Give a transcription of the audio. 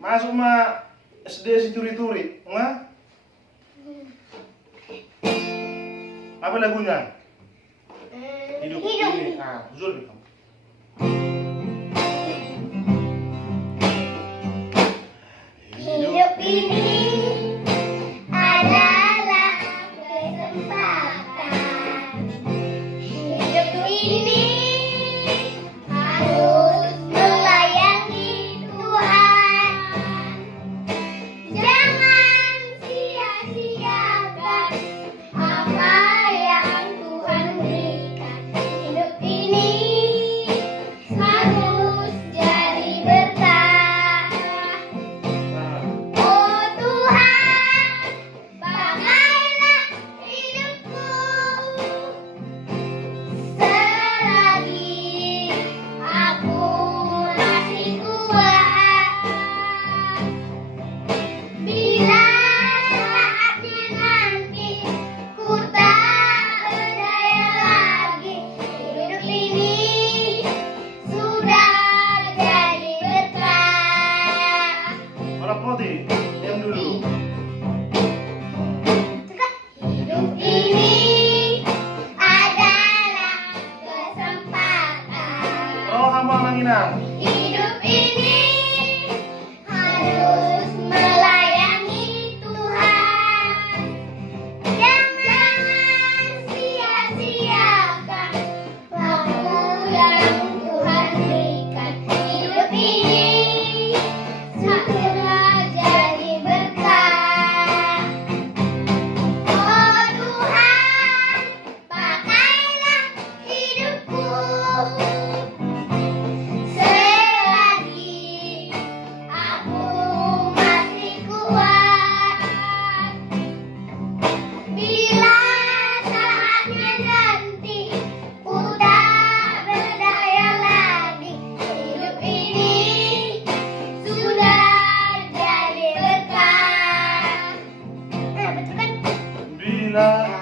Masuk mah SD si turi-turi, enggak? Apa lagunya? Hidup ini. Nah, Zul kamu. Hidup ini adalah kesempatan. Hidup ini harus melayani Tuhan. Jangan sia-siakan apa yang Tuhan berikan. Hidup ini harus jadi berkah. Oh Tuhan, pakailah hidupku selagi aku masih kuat. Bila saatnya nanti ku tak berdaya lagi, hidup ini sudah jadi berkah. Orang putih, yang dulu. Hidup ini adalah kesempatan. Oh, kamu anak inang. Hidup ini harus melayani Tuhan. Jangan sia-siakan waktu yang Tuhan berikan. Hidup ini segera jadi berkah. Oh Tuhan, pakailah hidupku selagi aku masih kuat. Bila saatnya nanti ku tak berdaya lagi, hidup ini sudah jadi berkah. Betul kan? Bila